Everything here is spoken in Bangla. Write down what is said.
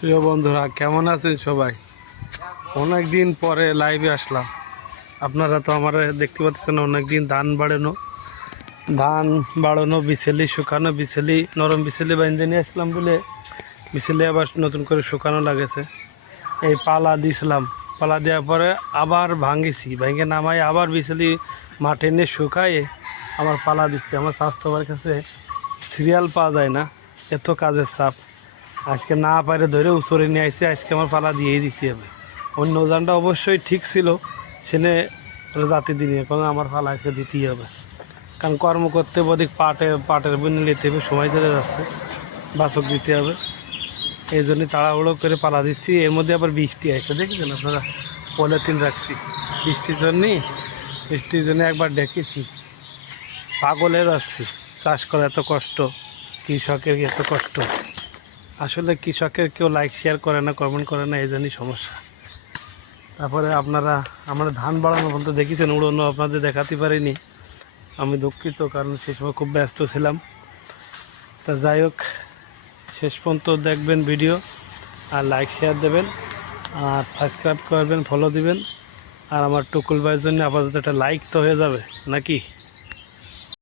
প্রিয় বন্ধুরা, কেমন আছেন সবাই? অনেক দিন পরে লাইভে আসলাম। আপনারা তো আমার দেখতে পাচ্ছেন, অনেক দিন ধান বাড়ানো বিছেলি শুকানো, বিছেলি নরম বিছেলি বাইন্দে নিয়ে আসলাম বলে বিছেলি আবার নতুন করে শুকানো লাগেছে। এই পালা দিছিলাম, পালা দেওয়ার পরে আবার ভেঙে নামাই আবার বিছেলি মাঠে নিয়ে শুকায়ে আমার পালা দিচ্ছি। আমার স্বাস্থ্যবার কাছে সিরিয়াল পাওয়া যায় না, এত কাজের চাপ। আজকে না পারে ধরে উচরে নিয়ে আসছে, আজকে আমার পালা দিয়েই দিতে হবে। অন্য ওজানটা অবশ্যই ঠিক ছিল, সেনে জাতি দিনে এখন আমার পালা এসে দিতেই হবে, কারণ কর্ম করতে অধিক পাটের বনে নিতে হবে, সময় চলে যাচ্ছে, বাছক দিতে হবে। এই জন্যই তাড়াহুড়ো করে পালা দিচ্ছি। এর মধ্যে আবার বৃষ্টি আসছে, দেখেছেন আপনারা, পলিথিন রাখছি বৃষ্টির জন্য একবার ডেকেছি, পাগল হয়ে যাচ্ছি। চাষ করা এত কষ্ট, কৃষকের এত কষ্ট। আসলে কৃষকের কেউ লাইক শেয়ার করে না, কমেন্ট করে না, এই জন্যই সমস্যা। তারপরে আপনারা আমরা ধান বাড়ানো পর্যন্ত দেখেছেন, উড়োনো আপনাদের দেখাতে পারিনি, আমি দুঃখিত, কারণ সে সময় খুব ব্যস্ত ছিলাম। তা যাই হোক, শেষ পর্যন্ত দেখবেন ভিডিও, আর লাইক শেয়ার দেবেন, আর সাবস্ক্রাইব করবেন, ফলো দিবেন। আর আমার টুকুল ভাইয়ের জন্য আপাতত একটা লাইক তো হয়ে যাবে নাকি?